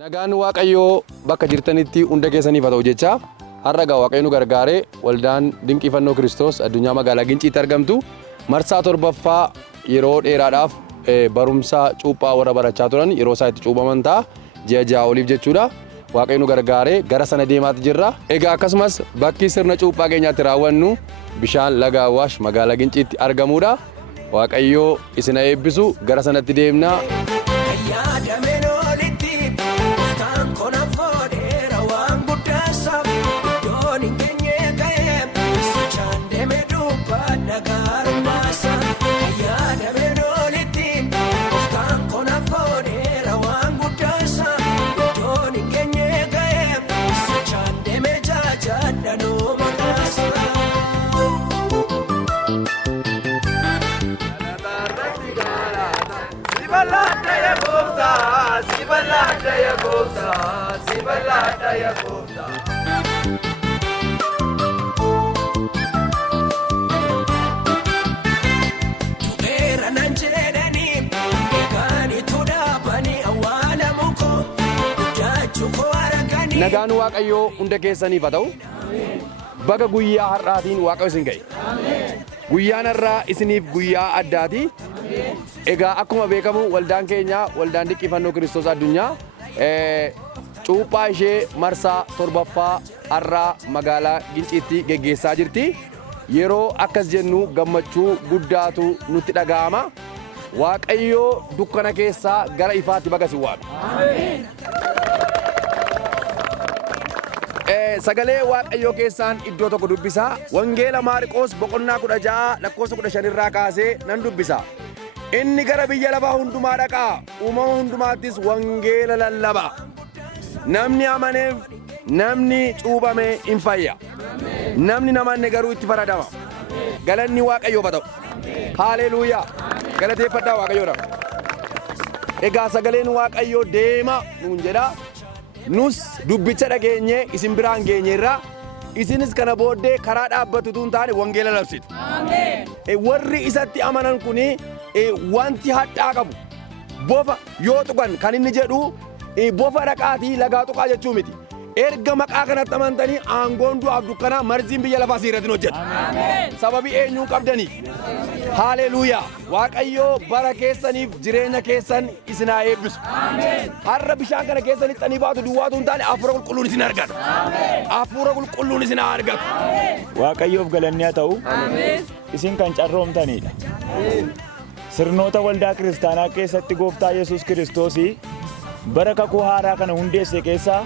Nagaan Waaqayyoo bakka jirtanitti hunda keessaniif haa ta'u jecha har'a gaa Waaqayyo nu gargaaree waldaan dinqifannoo Kiristoos addunyaa magaalaa Ginciitti argamtu marsaa torbaffaa yeroo dheeraadhaaf barumsa cuuphaa warra barachaa turan yeroo isaa itti cuuphaman ta'a ji'a ja'a oliif jechuudha. Waaqayyo nu gargaaree gara sana deemaatti jirra. Egaa akkasumas bakki sirna cuuphaa keenyaatti raawwannu bishaan laga Awwaash magaalaa Ginciitti argamudha. Waaqayyo isin haa eebbisu gara sanatti deemna. Nagaan Waaqayyoo hunda keessaniif haa ta'u. Baga guyyaa har'aatiin Waaqayyo isin ga'e. Guyyaan har'aa isiniif guyyaa addaati. Egaa akkuma beekamu waldaan keenya waldaan dinqifannoo Kiristoos addunyaa cuuphaa ishee marsaa torbaffaa har'aa magaalaa Ginciitti geggeessaa jirti. Yeroo akkas jennu gammachuu guddaatu nutti dhaga'ama. Waaqayyoo dukkana keessaa gara ifaatti baga isin waame. Sagalee Waaqayyoo keessaan iddoo tokko dubbisa. Wangeela Maarqoos boqonnaa 16 lakkoofsa 15 irraa kaasee nan dubbisa. Inni gara biyya lafaa hundumaa dhaqaa, uumama hundumaattis wangeela lallaba. Namni amaneef namni cuuphame hin fayya. Namni namanne garuu itti faradama. Galanni Waaqayyoof haa ta'u. Haaleluuyaa. Galateeffadhaa Waaqayyoodha. Egaa sagaleen Waaqayyoo deema nuun jedha. Nus dubbicha dhageenye isin biraan geenyeerra. Isinis kana booddee karaa dhaabbatutu hin taane wangeela labsitu. Warri isatti amanan kuni wanti hadhaa qabu bofa yoo tuqan kan inni jedhu bofa dhaqaatii lagaa tuqaa jechuu miti. Erga maqaa kanatti amantanii aangoon du'aaf dukkanaa marziin biyya lafaa irratti hojjeta. Sababii eenyuun qabdaniif. Haaleluuyaa. Waaqayyoo bara keessaniif jireenya keessan isin haa eebbisu. Har'a bishaan kana keessanitti xanii baatu duwwaatu hin taane hafuura qulqulluun isin argata. Hafuura qulqulluun isin haa argatu. Waaqayyoof galanni haa ta'u. Isin kan carroomtanidha. Sirnoota waldaa kiristaanaa keessatti gooftaa Yesuus Kiristoosii bara kakuu haaraa kana hundeesse keessaa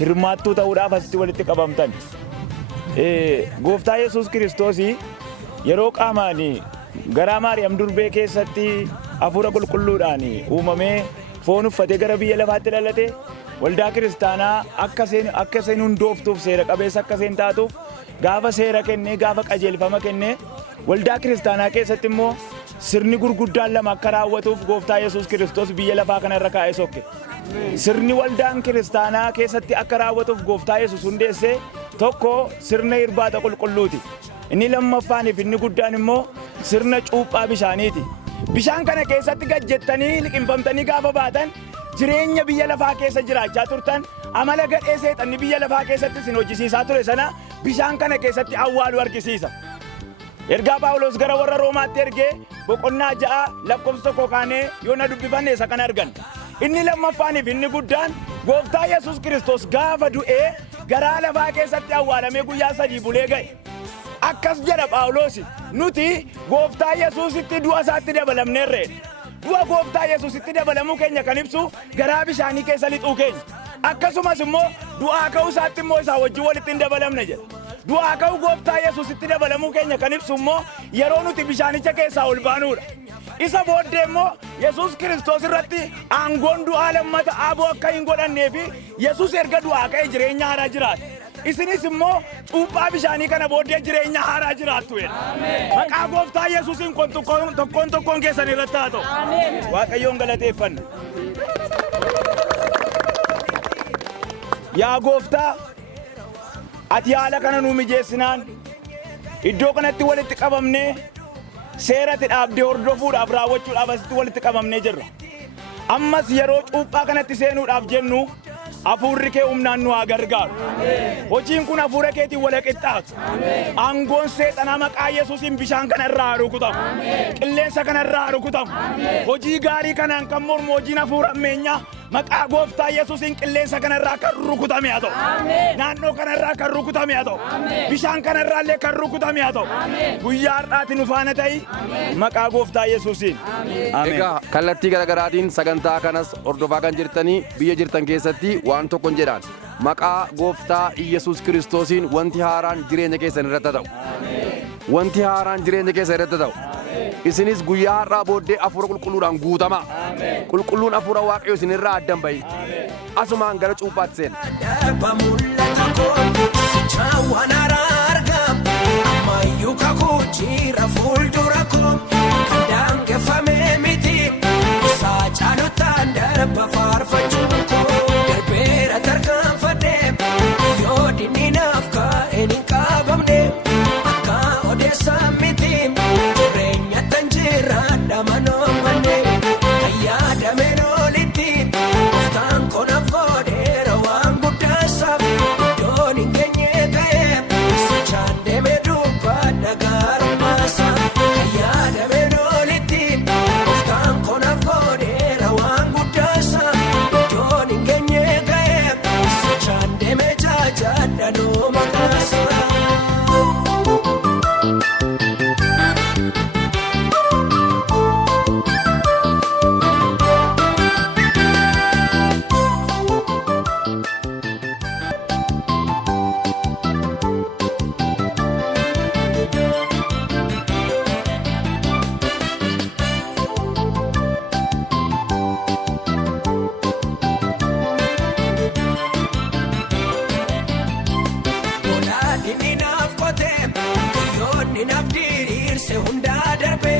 hirmaattuu ta'uudhaaf asitti walitti qabamtan. Gooftaa Yesuus Kiristoosii yeroo qaamaan garaa Maariyaam durbee keessatti hafuura qulqulluudhaan uumamee foon uffatee gara biyya lafaatti dhalate waldaa kiristaanaa akka isheen hundooftuuf seera qabeessa akka isheen taatuuf gaafa seera kennee gaafa qajeelfama kennee waldaa kiristaanaa keessatti immoo sirni gurguddaan lama akka raawwatuuf gooftaa Yesuus Kiristoos biyya lafaa kanarra kaa'ee sokke. Sirni waldaan kiristaanaa keessatti akka raawwatuuf gooftaa Yesuus hundeesse tokko sirna irbaata qulqulluuti. Inni lammaffaaniif inni guddaan immoo sirna cuuphaa bishaaniiti. Bishaan kana keessatti gad jettanii liqimfamtanii gaafa baatan jireenya biyya lafaa keessa jiraachaa turtan amala gadhee seexanni biyya lafaa keessatti isin hojjisiisaa ture sana bishaan kana keessatti awwaalu argisiisa. Ergaa Phaawulos gara warra Roomaatti ergee boqonnaa 6 lakkoofsa 1 kaanee yoo na dubbifanne isa kana argan. Inni lammaffaaniif inni guddaan gooftaa Yesuus Kiristoos gaafa du'ee garaa lafaa keessatti awwaalamee guyyaa 3 bulee ga'e. Akkas jedha Phaawulos nuti gooftaa Yesuusitti du'a isaatti dabalamneerre. Du'a gooftaa Yesuusitti dabalamuu keenya kan ibsu garaa bishaanii keessa lixuu keenya. Akkasumas immoo du'aa ka'uu isaatti immoo isaa wajjin walitti hin dabalamne jedha. Du'aa ka'uu gooftaa Yesuusitti dabalamuu keenya kan ibsu immoo yeroo nuti bishaanicha keessaa ol baanuudha. Isa booddee immoo Yesuus Kiristoos irratti aangoon du'aa lammata aboo akka hin godhanneefi Yesuus erga du'aa ka'e jireenya haaraa jiraata. Isinis immoo cuuphaa bishaanii kana booddee jireenya haaraa jiraattu. Maqaa gooftaa Yesuusiin tokkoon keessan irratti haa ta'u. Waaqayyoon galateeffanna. Yaa gooftaa ati haala kana nu mijeessinaan iddoo kanatti walitti qabamnee seeratti dhaabdee hordofuudhaaf raawwachuudhaaf asitti walitti qabamnee jirra. ammas yeroo cuuphaa kanatti seenuudhaaf jennu hafuurri kee humnaan nu haa gargaaru. Hojiin kun hafuura keetiin wal qixxaatu. Aangoon seexanaa maqaa Yesuusiin bishaan kanarraa haa rukutamu. Qilleensa kanarraa haa rukutamu. Hojii gaarii kanaan kan mormu hojiin hafuura ammeenyaa maqaa gooftaa Yesuusiin qilleensa kanarraa kan rukutame haa ta'u. Naannoo kanarraa kan rukutame haa ta'u. Bishaan kanarraallee kan rukutame haa ta'u. Guyyaa har'aati nu faana ta'i maqaa gooftaa Yesuusiin. Egaa kallattii garaagaraatiin sagantaa kanas hordofaa kan jirtanii biyya jirtan keessatti waan tokkon jedhaan maqaa gooftaa Iyesuus Kiristoosiin wanti haaraan jireenya keessan irratti ta'u. Wanti haaraan jireenya keessan irratti ta'u. Isinis guyyaa har'aa booddee hafuura qulqulluudhaan guutamaa. Qulqulluun hafuura Waaqayyoo isinirraa addan bahi. Asumaan gara cuuphaatti seena. Ninaaf qote, yoonni naaf diriirse hundaa darbe.